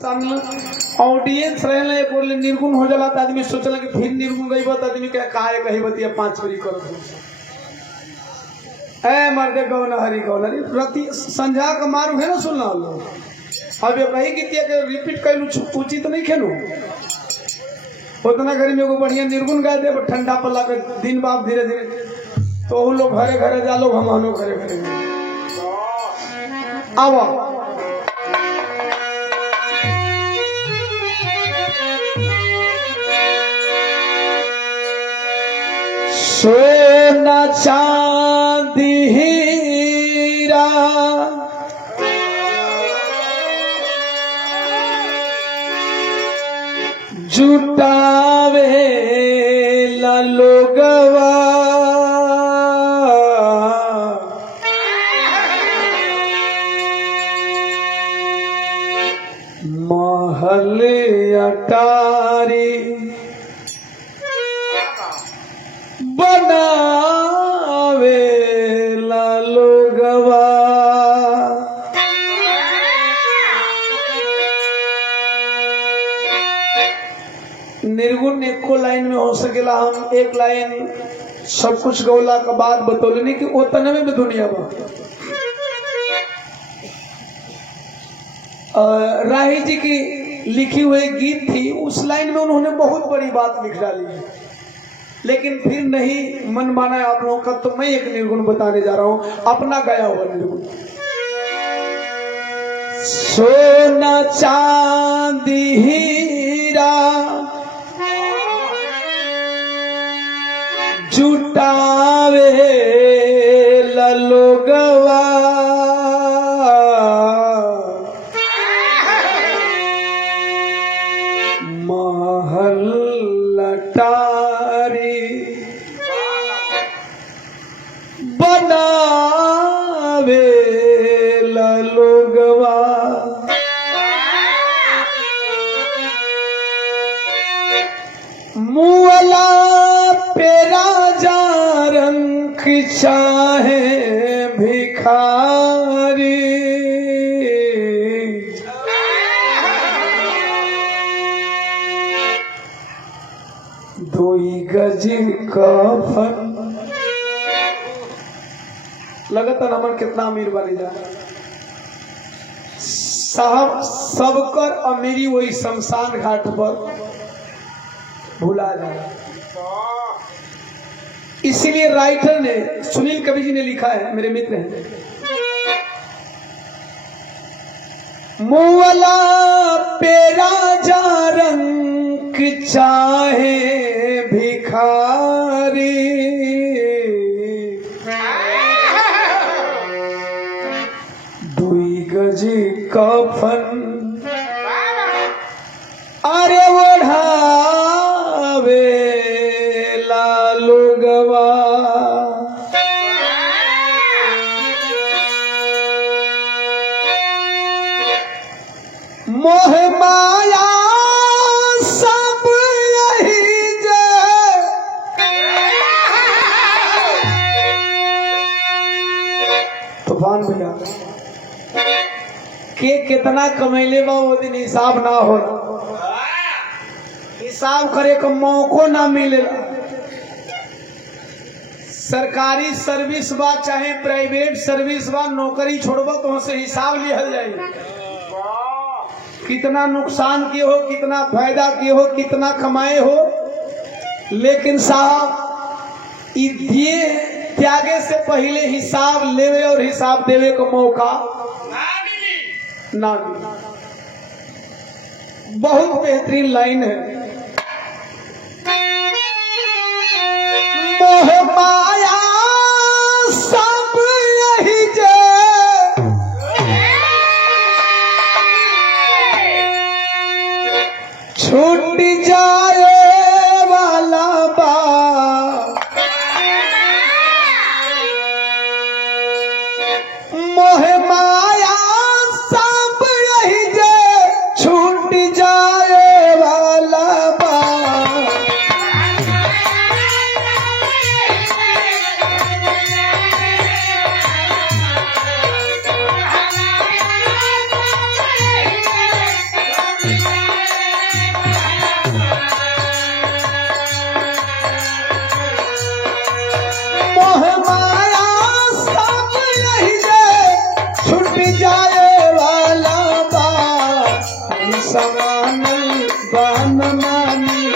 Audience रहले बोले निर्गुण हो जाला त आदमी सोचला कि फिर निर्गुण गई बात आदमी के काहे कही बतिया पांच बरी कर ए मर्दे गौन हरि गौन हरि प्रति संझा का मारू है ना सुनना लो अब ये कही गीतिया के रिपीट कैलू उचित नहीं खेलू उतना घरी में को बढ़िया निर्गुण गा दे ठंडा पल्ला पे दिन बाप धीरे धीरे तो वो लोग घरे घरे जा लो हम घरे घरे आओ सोना चांदी हीरा जुटावे ला लोगवा महल अटारी बनावे ला लोगवा। निर्गुण एको लाइन में हो सकेला हम एक लाइन सब कुछ गौला का बात बतौलनी कि उतने में दुनिया में राही जी की लिखी हुई गीत थी उस लाइन में उन्होंने बहुत बड़ी बात लिख डाली है लेकिन फिर नहीं मन माना है आप लोगों का तो मैं एक निर्गुण बताने जा रहा हूं अपना गाया हुआ निर्गुण। सोना चांदी हीरा जुटावे ला लोगवा महल अटारी बनावे ला लोगवा। मुअला पे राजा रंग चाहे भिखारी दोई गज कफन लगातार हमन कितना अमीर बने जा साहब सबकर अमीरी वही शमशान घाट पर भुला जाए। इसीलिए राइटर ने सुनील कवि जी ने लिखा है मेरे मित्र हैं मुअला पे राजा रंग चाहे भिखारी दुई गज कफन अरे ओढ़ावे ला लोगवा। मोह माया सब यही तूफान भैया के कितना कमैले बा वो दिन हिसाब ना हो हिसाब करे का मौको ना मिलेला। सरकारी सर्विस बा चाहे प्राइवेट सर्विस बा नौकरी छोड़बा तो से हिसाब लिहल जाए कितना नुकसान किए हो कितना फायदा किए हो कितना कमाए हो लेकिन साहब दिए त्यागे से पहले हिसाब लेवे और हिसाब देवे को मौका ना मिली। बहुत बेहतरीन लाइन है मोह माया सब यही जे छूट जाए वाला बा मोह माया सब यही जे छूट जाए वाला बा। समान बन मानी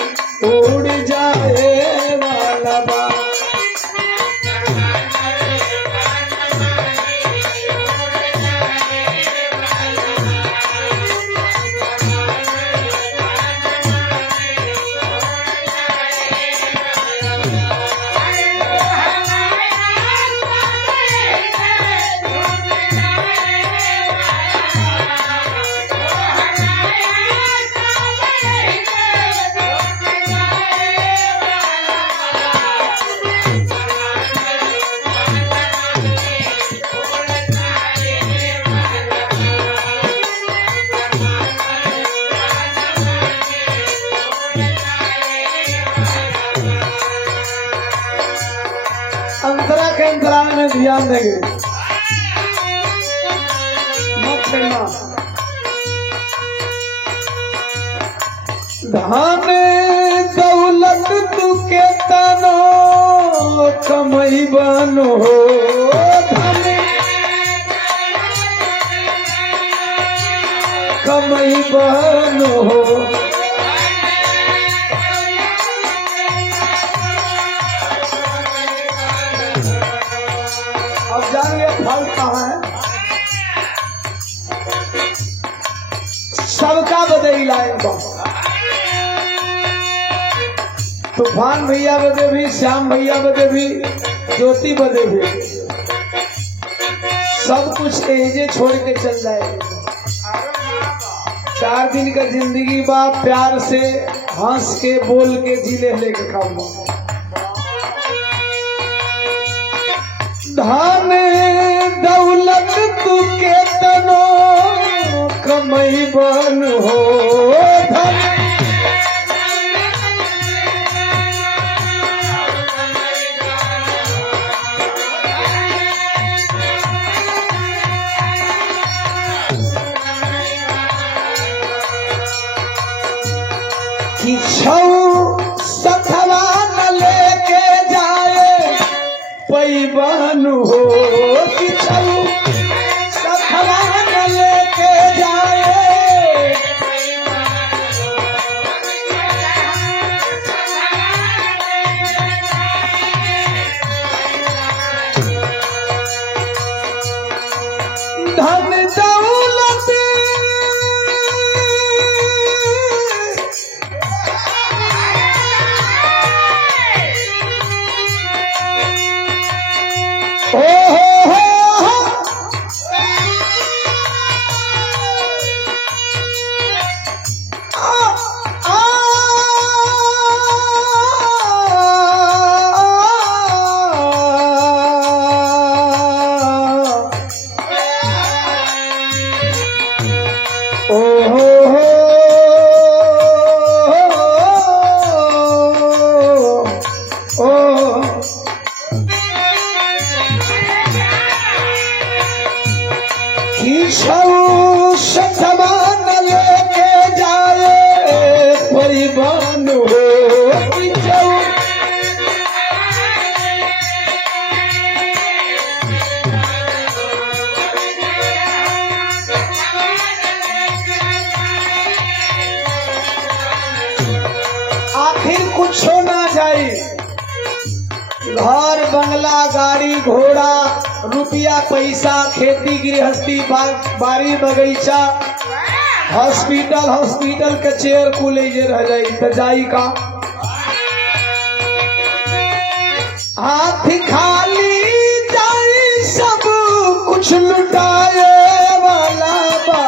उड़ जाए वाला बा। अंतरा के अंतराल में ध्यान देंगे, मत छेड़ना। धन दौलत तू के तनो कमई बनो, धन कमई बनो। अब जानिए फल कहाँ है। सबका बदे लाएगा, तूफान भैया बदे भी, श्याम भैया बदे भी, ज्योति बदे भी, सब कुछ एजे छोड़ के चल जाएगा। 4 दिन का जिंदगी बा, प्यार से हंस के बोल के जीले लेके खाऊंगा। धन दौलत तू के तनो कमई बन हो, धन कि छऊ सथवा न लेके जाए पैबन हो, कि छऊ सथवा न लेके जाए। धन दौलत समान लेके जाए परिवान हो, आखिर कुछ ना जाए। घर बंगला गाड़ी घोड़ा रुपया पैसा खेती गृहस्थी बाड़ी बगीचा हॉस्पिटल के चेयर कुल रह जाई तो जाई का। हाथ खाली जाई सब कुछ लुटाए वाला बा।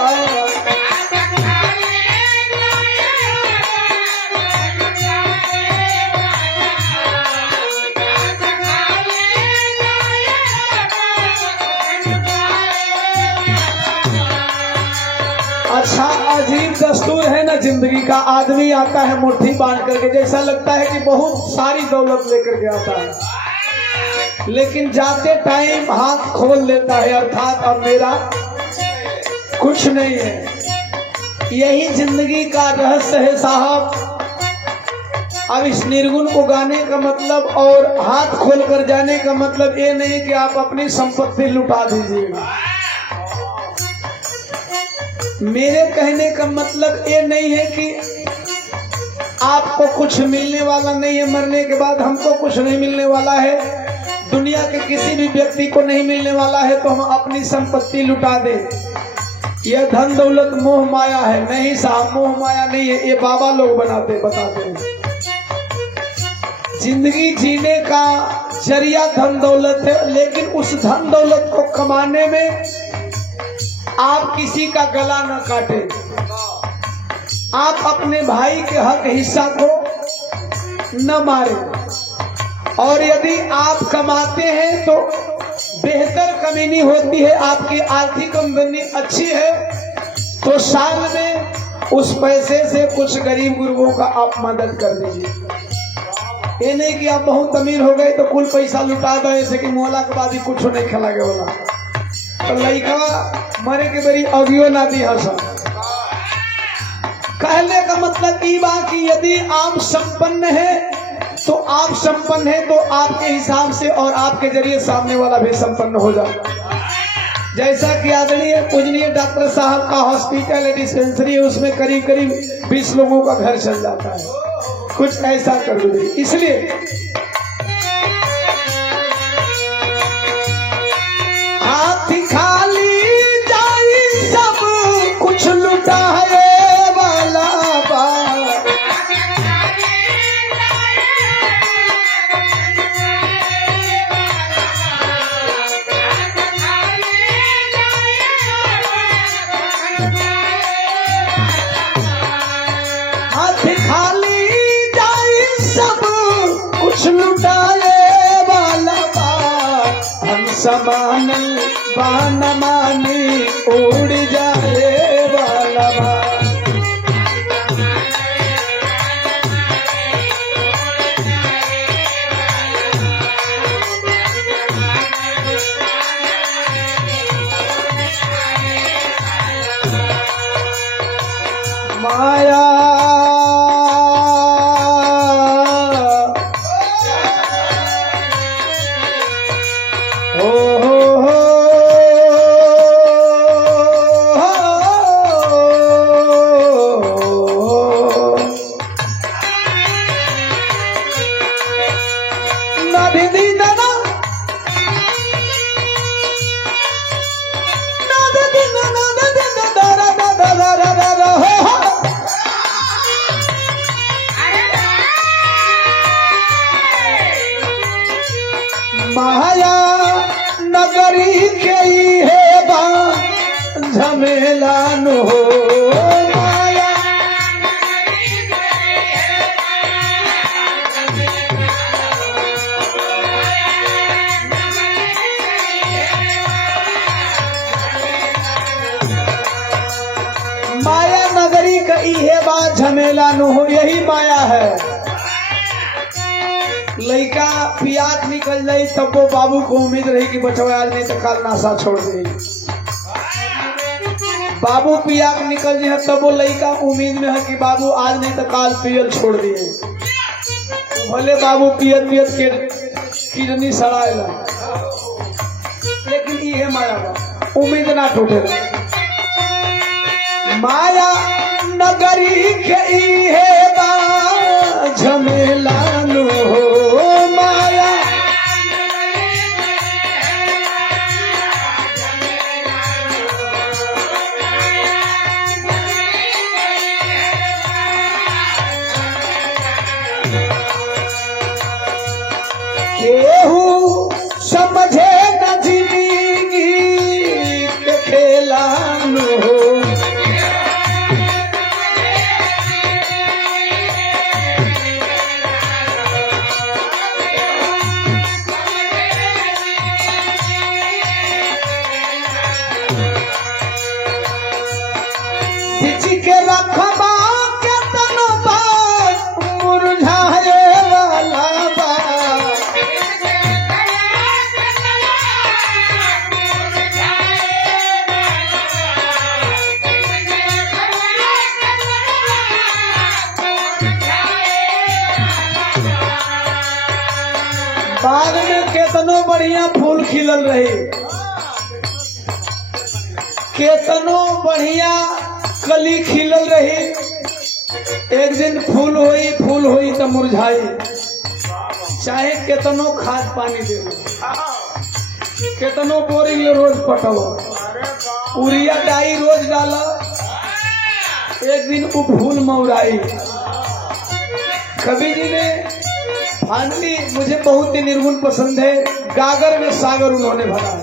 अच्छा अजीब दस्तूर है ना जिंदगी का। आदमी आता है मुट्ठी बांध करके, जैसा लगता है कि बहुत सारी दौलत लेकर के आता है, लेकिन जाते टाइम हाथ खोल लेता है, अर्थात अब मेरा कुछ नहीं है। यही जिंदगी का रहस्य है साहब। अब इस निर्गुण को गाने का मतलब और हाथ खोल कर जाने का मतलब ये नहीं कि आप अपनी संपत्ति लुटा दीजिएगा। मेरे कहने का मतलब ये नहीं है कि आपको कुछ मिलने वाला नहीं है, मरने के बाद हमको कुछ नहीं मिलने वाला है, दुनिया के किसी भी व्यक्ति को नहीं मिलने वाला है तो हम अपनी संपत्ति लुटा दें। यह धन दौलत मोह माया है। नहीं साहब, मोह माया नहीं है, ये बाबा लोग बताते हैं। जिंदगी जीने का जरिया धन दौलत है, लेकिन उस धन दौलत को कमाने में आप किसी का गला न काटे, आप अपने भाई के हक हिस्सा को न मारे, और यदि आप कमाते हैं तो बेहतर कमानी होती है, आपकी आर्थिक आमदनी अच्छी है तो साल में उस पैसे से कुछ गरीब गुरबों का आप मदद कर दीजिए। ये नहीं कि आप बहुत अमीर हो गए तो कुल पैसा लुटा दो, ऐसे कि मोला के बाद ही कुछ नहीं खिला गया वाला तो लड़का मरे के बड़ी अगियो ना दी हंसा। कहने का मतलब ये बात कि यदि आप संपन्न है तो आप संपन्न है तो आपके हिसाब से और आपके जरिए सामने वाला भी संपन्न हो जाए। जैसा कि आदरणीय पूजनीय डॉक्टर साहब का हॉस्पिटल है, डिस्पेंसरी है, उसमें करीब करीब 20 लोगों का घर चल जाता है। कुछ ऐसा कर दो, इसलिए हाथ खाली जाई सब कुछ लुटाए वाला बात। हाथ खाली जाई सब कुछ लुटाए वाला बात। हम समान बान मानी उड़ जाए वाला बात। माया माया नगरी के ही है बा झमेला नो माया। माया नगरी का ही है बा झमेला नो, यही माया है। लड़का पियाक निकल जाये तब वो बाबू को उम्मीद रही कि बचवा आज नहीं तो कल नाशा छोड़ दे। बाबू पियाक निकल जाए तब वो लड़का उम्मीद में है कि बाबू आज नहीं तो कल पियल छोड़ दिए। भले बाबू पियत पियत के किडनी सड़ाएगा, लेकिन ये माया का उम्मीद ना टूटे। माया नगरी के है बा झमेला नो माया। केहू समझे न जिंदगी के खेला नो। के रखबा के तनो बात मुरझाए वाला बात। बाग में केतनो बढ़िया फूल खिलल रही, केतनो बढ़िया कली खिलल रही, एक दिन फूल होई तो मुरझाई। चाहे केतनो खाद पानी दे, केतनो बोरिंग रोज पटवा, यूरिया डाई रोज डाला, एक दिन वो फूल मौराई। कवि जी ने फाइनली, मुझे बहुत ही निर्गुण पसंद है, गागर में सागर उन्होंने भरा।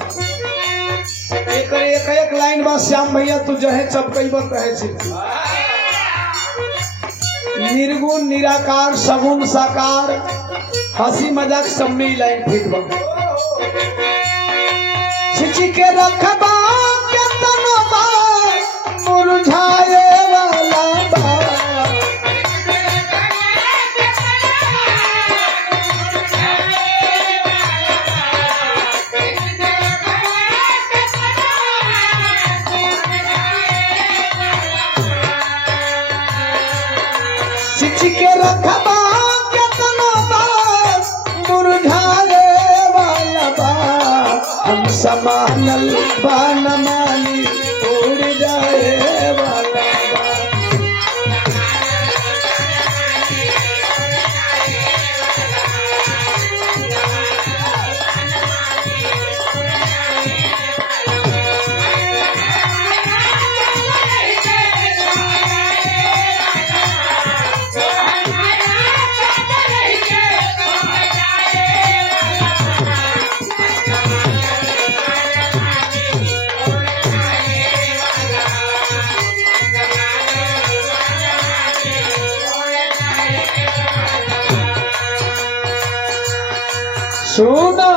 एक लाइन बात श्याम भैया तू जहे चपकई पर कहे छी, निर्गुण निराकार सगुण साकार, हंसी मजाक सब में लाइन ठीक बा। छिची के रखबा के तनबा मुरझाए वाला बा, के रखबा के तनबा मुरझाए वाला बा, हम समानल बान मानी उड़ जाए वाला बा। सुना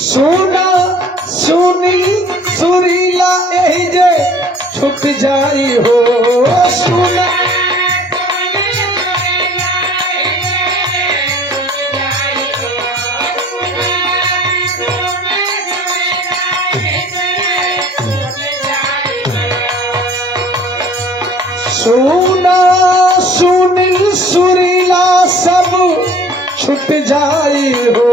सुना सुनी सुरीला यही जे छुट जाई हो, सुना सुना सुनी सुरीला सब छुट जाई हो,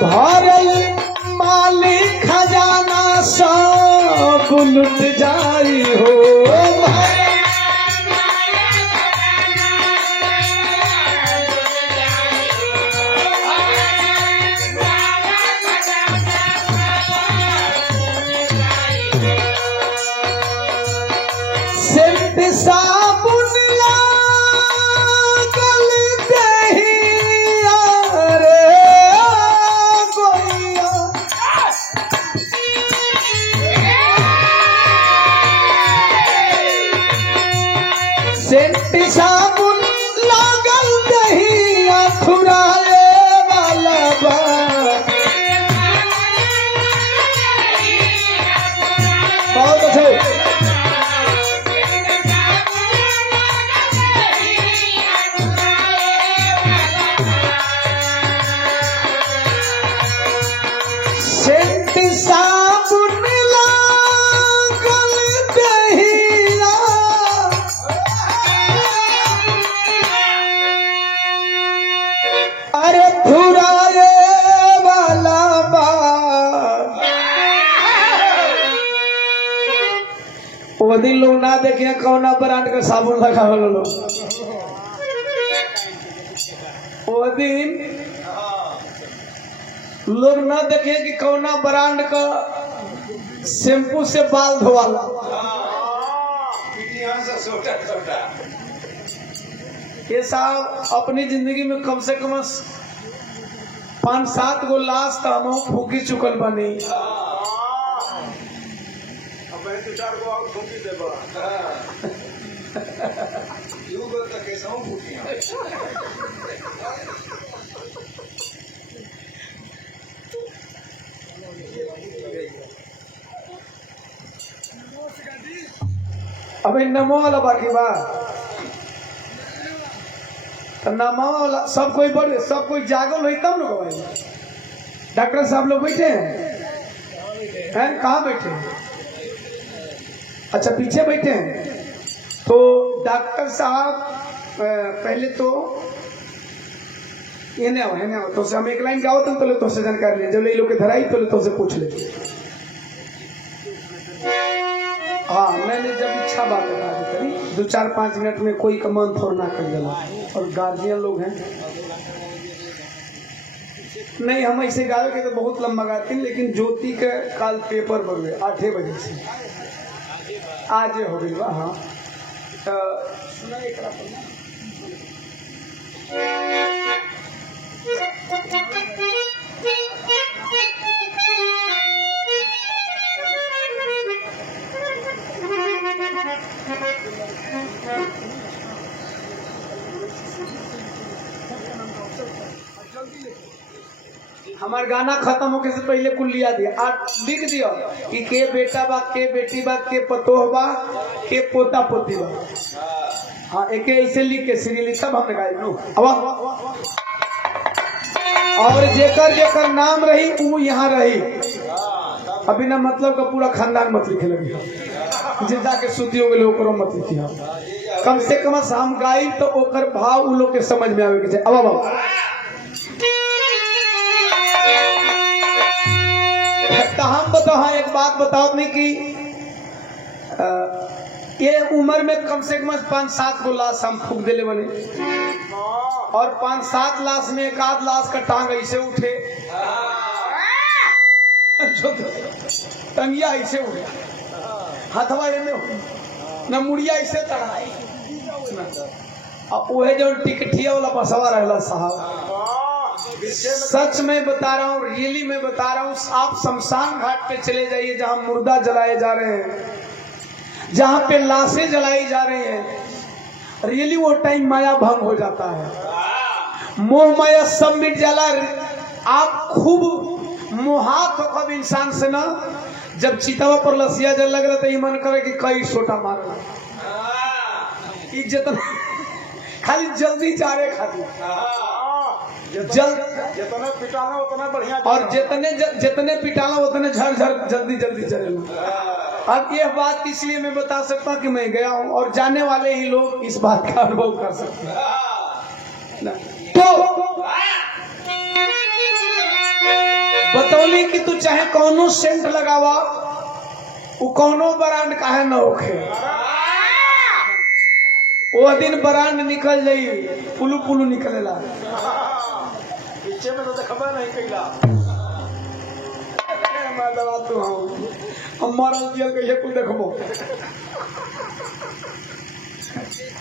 भरल मालिक खजाना सब लुट जाई हो। साबुन लागल देहिया रे गोइया, सेंट साबुन लागल देहिया फुराए वाला बा, बहुत अच्छा। साबुन लागल देहिया, अरे फुराए वाला बा, वो दिन लोग ना देखे कौना ब्रांड का साबुन लगा लोग, वो दिन लोग ना देखे कि कौना ब्रांड का शैम्पू से बाल धोवाला। ये साहब अपनी जिंदगी में कम से कम 5-7 गो लाश तो हम फूकी चुकल बनी। अबे नमो वाला बाकी बा, नमो वाला सब कोई बड़े, सब कोई जागल हुई तब ना भाई। डॉक्टर साहब लोग बैठे हैं, कहाँ बैठे हैं? अच्छा पीछे बैठे हैं। तो डॉक्टर साहब पहले तो ये नहीं आओ तो से हम एक लाइन गाओ तो ले तो से जानकारी ले जब ले लोग के धराई तो से पूछ ले। हाँ मैंने जब इच्छा बात करी 2-4-5 मिनट में कोई का मन थोड़ा ना कर देना। और गार्जियन लोग हैं नहीं हम ऐसे गावे के तो बहुत लंबा गाते हैं लेकिन ज्योति के काल पेपर बढ़े 8 बजे से आज हो गई। हाँ सुना एक हमार गाना खत्म होके से पहले कुल लिया दिया लिख दिया कि के बेटा बा के बेटी बा के पतोह बा के पोता पोती बा। हाँ एक ऐसे लिख के सीरियल सब हमने गाये और जेकर जेकर नाम रही वो यहाँ रही। अभी ना मतलब का पूरा खानदान मत लिखे लगी जे जाके सुती हो गए ओकरो मत लिखिया। कम से कम हम गाई तो ओकर भाव उ लोग के समझ में आवे के चाहिए। अब तो हम बताओ। हाँ एक बात बताओ नहीं कि ये उम्र में कम से कम 5-7 को लाश हम फूक दिले बने और 5-7 लाश में एक आध लाश का टांग ऐसे उठे टंगिया ऐसे उठे हथवा न मुड़िया ऐसे तड़ाई वह जो टिकटिया वाला बसवा रहला साहब। सच में बता रहा हूँ रियली में बता रहा हूँ आप शमशान घाट पे चले जाइए जहाँ मुर्दा जलाए जा रहे हैं जहाँ पे लाशें जलाई जा रही हैं रियली वो टाइम माया भंग हो जाता है। मोह माया सब मिट जाला। आप खूब मोहात हो कब इंसान से ना जब चितवा पर लसिया जल लग रहा तो ये मन करे कि कई सोटा मारना जितना खाली जल्दी जा रहे खातिर जितना पिटाना उतना बढ़िया और जितने पिटाना उतने झर जल्दी चलेगा। अब ये बात इसलिए मैं बता सकता हूँ कि मैं गया हूँ और जाने वाले ही लोग इस बात का अनुभव कर सकते हैं। तो बतौली कि तू चाहे कौनो सेंट लगावा वो कौनो ब्रांड काहे न होखे वो दिन ब्रांड निकल जाई पुलू निकलेला पीछे में तो खबर नहीं कैला मैं दवा तू हमारा दिया कहिए कुछ देखबो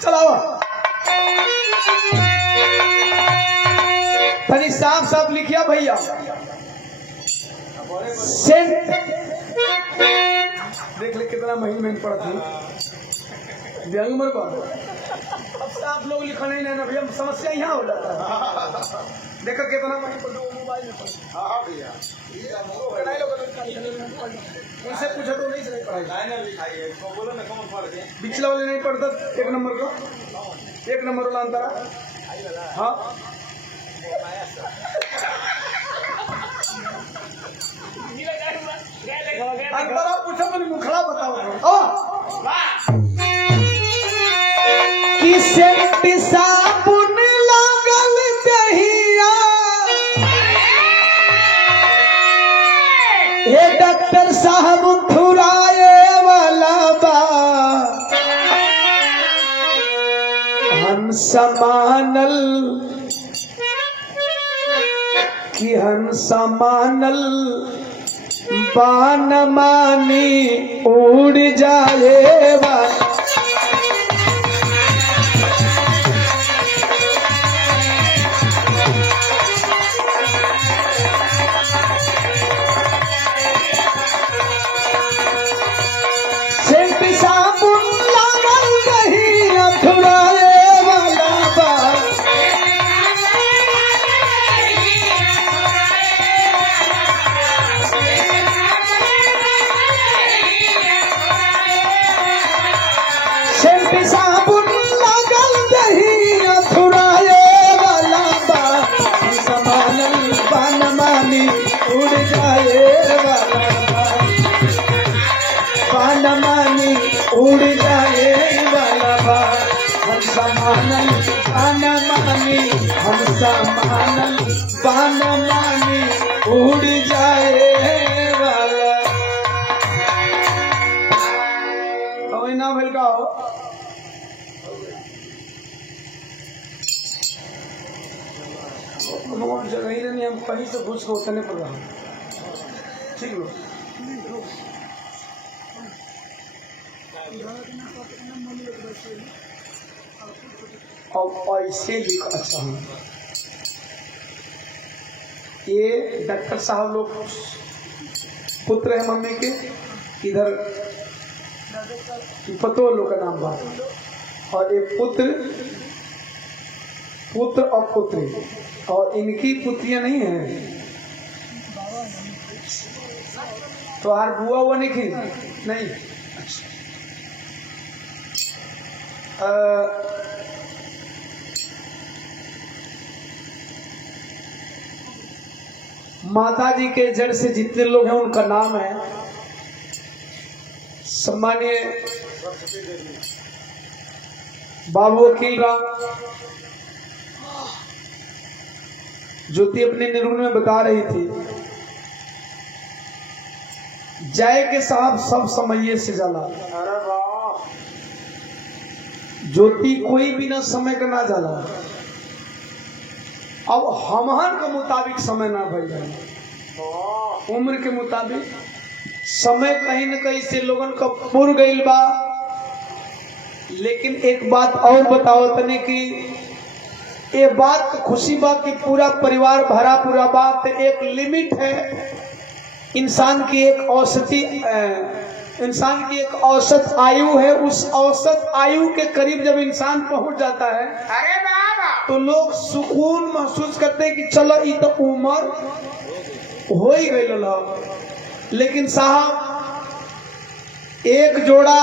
चलाओ तनी साफ लिखिया भैया सेंट देख ले कितना महीन पड़ा थी व्यंग मर अब आप लोग लिखा नहीं ना भैया समस्या यहाँ हो जाता है। देखो कितना महीन मोबाइल में भैया उनसे पूछो तो नहीं से पढ़ाई बोलो ना कौन पढ़ गए पिछला वाले नहीं पढ़ता 1 नंबर को 1 नंबर वाला अंतरा। हाँ अंतरा पूछो तो मुखड़ा बताओ कि साबुन लागल दहिया हे डॉक्टर साहब थुराए वाला बा हंस मानल कि हंस मानल बान मानी उड़ जाए वाला जाए वाला बा हम समानल पान मानी हम समानल पान मानी उड़ जाए वाला तो ना भइल का हो जगह ही नहीं हम कहीं से घुस के उतरने पड़ रहा ठीक लो और ऐसे लिख अच्छा हूँ ये डॉक्टर साहब लोग पुत्र है मम्मी के इधर पतो लोग का नाम बात और ये पुत्र और पुत्री और इनकी पुत्रियां नहीं है तो यार बुआ हुआ नहीं नहीं माता जी के जड़ से जितने लोग हैं उनका नाम है सम्मानीय बाबू वकील राम ज्योति अपने निरूपण में बता रही थी जय के साहब सब समय से जाला ज्योति कोई भी ना समय का ना जाला अब हमहन के मुताबिक समय ना भइल जाए उम्र के मुताबिक समय कहीं न कहीं से लोगन का पुर गईल बा लेकिन एक बात और बताओ तने कि ये बात तो खुशी बा कि पूरा परिवार भरा पूरा बात एक लिमिट है इंसान की एक औसत आयु है उस औसत आयु के करीब जब इंसान पहुंच जाता है अरे बाबा तो लोग सुकून महसूस करते हैं कि चलो ये तो उम्र हो ही गई लेकिन साहब एक जोड़ा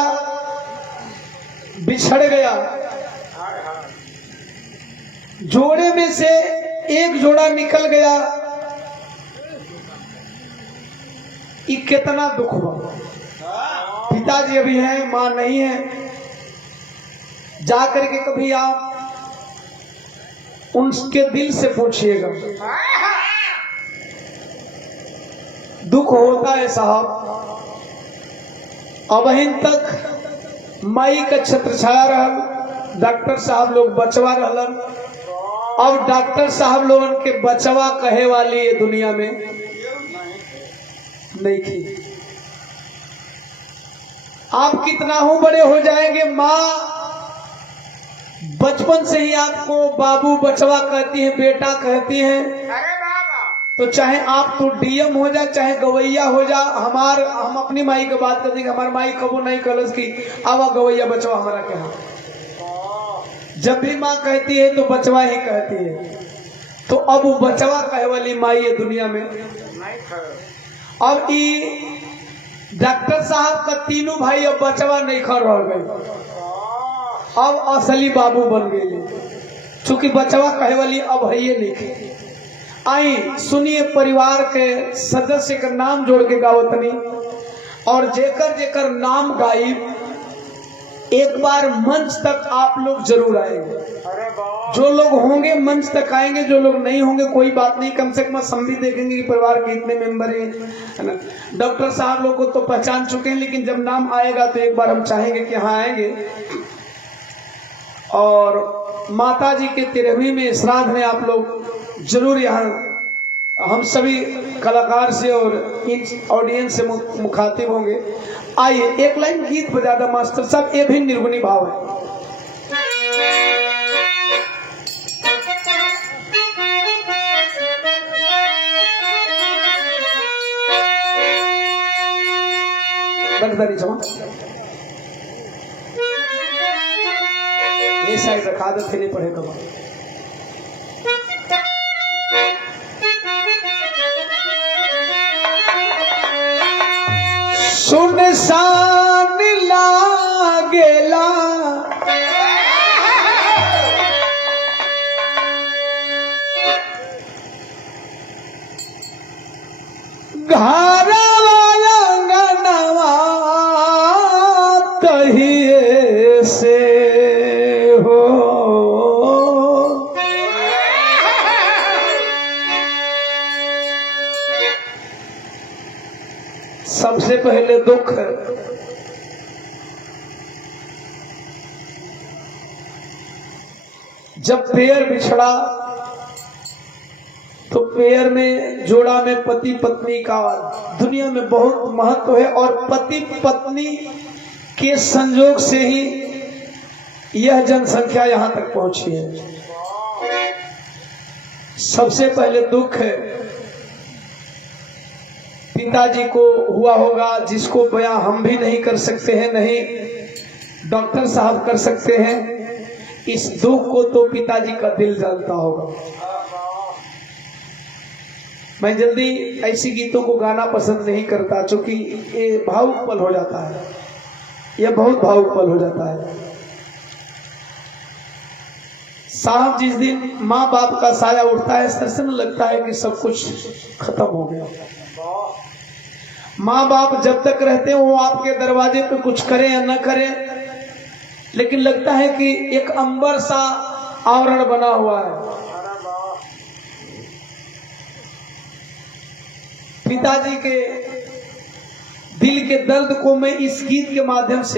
बिछड़ गया जोड़े में से एक जोड़ा निकल गया ये कितना दुख हुआ पिताजी अभी हैं मां नहीं है जाकर के कभी आप उनके दिल से पूछिएगा दुख होता है साहब अबहिन तक माई का छत्र छाया रहल डॉक्टर साहब लोग बचवा रहलन अब डॉक्टर साहब लोगन के बचवा कहे वाली ये दुनिया में नहीं थी आप कितना हो बड़े हो जाएंगे माँ बचपन से ही आपको बाबू बचवा कहती है बेटा कहती है अरे बाबा तो चाहे आप तो डीएम हो जा चाहे गवैया हो जा हम अपनी माई की बात करते हैं हमारी माई कबो नहीं कलस की आवा गवैया बचवा हमारा क्या जब भी माँ कहती है तो बचवा ही कहती है तो अब वो बचवा कहे वाली माई है दुनिया में अब डॉक्टर साहब का तीनों भाई अब बचवा नहीं खा रह गए अब असली बाबू बन गए चूंकि बचवा कहे वाली अब है ये लिखे आई सुनिए परिवार के सदस्य का नाम जोड़ के गावतनी और जेकर जेकर नाम गायब एक बार मंच तक आप लोग जरूर आएंगे जो लोग होंगे मंच तक आएंगे जो लोग नहीं होंगे कोई बात नहीं कम से कम समझी देखेंगे कि परिवार के इतने मेंबर हैं ना डॉक्टर साहब लोग को तो पहचान चुके हैं लेकिन जब नाम आएगा तो एक बार हम चाहेंगे कि हाँ आएंगे और माता जी के 13वीं में श्राद्ध में आप लोग जरूर यहाँ हम सभी कलाकार से और इन ऑडियंस से मुखातिब होंगे आइए एक लाइन गीत बजादा मास्टर साहब ये भी निर्गुणी भाव है ये साइड रखा दे नहीं पड़े कब सुनसान लागेला घरवा अंगनवा तहिए जब पेयर बिछड़ा तो पेयर में जोड़ा में पति पत्नी का दुनिया में बहुत महत्व है, और पति पत्नी के संयोग से ही यह जनसंख्या यहां तक पहुंची है। सबसे पहले दुख है पिताजी को हुआ होगा, जिसको बयां हम भी नहीं कर सकते हैं, नहीं डॉक्टर साहब कर सकते हैं। इस दुख को तो पिताजी का दिल जानता होगा। मैं जल्दी ऐसी गीतों को गाना पसंद नहीं करता, क्योंकि ये भावुक पल हो जाता है, यह बहुत भावुक पल हो जाता है। साहब, जिस दिन माँ बाप का साया उठता है, ऐसा लगता है कि सब कुछ खत्म हो गया। माँ बाप जब तक रहते हैं वो आपके दरवाजे पे कुछ करें या न करें, लेकिन लगता है कि एक अंबर सा आवरण बना हुआ है। पिताजी के दिल के दर्द को मैं इस गीत के माध्यम से